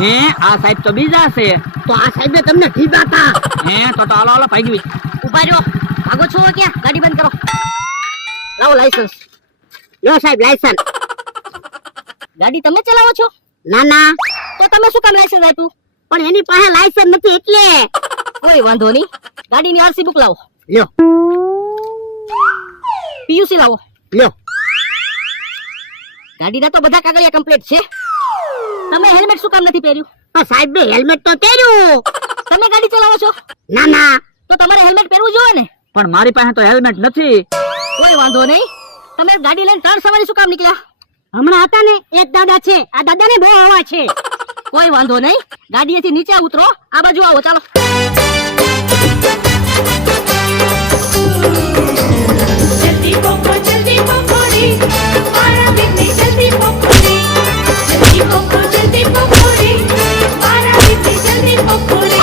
હે આ સાહેબ તો બીજા છે. તો આ સાહેબે તમને કીધા હતા. હે તો હાલો હાલો ભાગી. ઉભા રહ્યો, ભાગો છો ક્યાં? ગાડી બંધ કરો. લાવો લાયસન્સ. લો સાહેબ લાયસન્સ. ગાડી તમે ચલાવો છો? ના ના, તો તમે શું કામ લાયસન્સ આપ્યું? પણ એની પાસે લાયસન્સ નથી એટલે. કોઈ વાંધો નહીં, ગાડીની આરસી બુક લાવો. લ્યો પીયુસી લાવો. લ્યો. ગાડીના તો બધા કાગળિયા કમ્પ્લીટ છે. તમે હેલ્મેટ શું કામ નથી પહેર્યું? તો સાહેબ બે હેલ્મેટ તો પહેર્યું. તમે ગાડી ચલાવો છો? ના ના, તો તમારે હેલ્મેટ પહેરવું જોઈએ ને. પણ મારી પાસે તો હેલ્મેટ નથી. કોઈ વાંધો નહીં, તમે ગાડી લઈને 3 સવારી શું કામ નીકળ્યા? હમણાં હતા ને એક દાદા છે, આ દાદાને બહુ હવા છે. કોઈ વાંધો નહીં, ગાડીએથી નીચે ઉતરો, આ બાજુ આવો. ચાલો. जल्दी पकोड़ी मारा बिकनी जल्दी पकोड़ी जल्दी पकोड़ी मारा बिकनी जल्दी पकोड़ी